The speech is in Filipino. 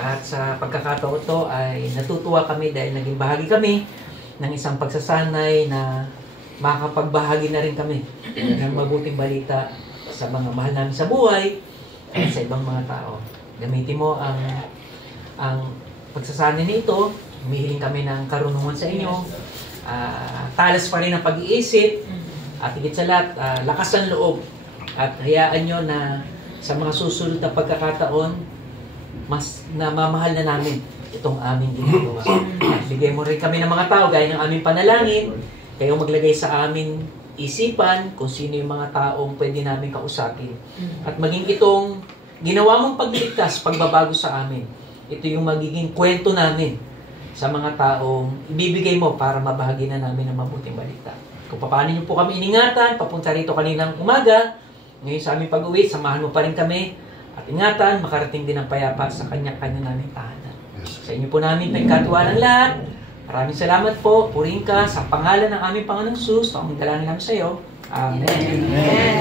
At sa pagkakataon to ay natutuwa kami dahil naging bahagi kami ng isang pagsasanay na makapagbahagi na rin kami ng mabuting balita sa mga mahal namin sa buhay at sa ibang mga tao. Gamitin mo ang pagsasanay nito. Humihiling kami ng karunungan sa inyo. Talas pa rin ang pag-iisip. At higit sa lahat, lakas ng loob. At hayaan nyo na sa mga susunod na pagkakataon, mas namamahal na namin itong aming ginagawa. At bigay mo rin kami ng mga tao, gaya ng aming panalangin, kayo maglagay sa aming isipan kung sino yung mga taong pwede namin kausapin. At maging itong ginawa mong pagliligtas, pagbabago sa amin. Ito yung magiging kwento namin sa mga taong ibibigay mo para mabahagi na namin ng mabuting balita. Kung paano niyo po kami iningatan, papunta rito kaninang umaga, ngayon sa aming pag-uwi, samahan mo pa rin kami. At ingatan, makarating din ang payapa sa kanya-kanya namin tahanan. Sa inyo po namin pagkatuwa ng lahat. Maraming salamat po. Purihin ka sa pangalan ng aming Panginoong Jesus. Ang dalangin namin sa iyo. Amen. Amen.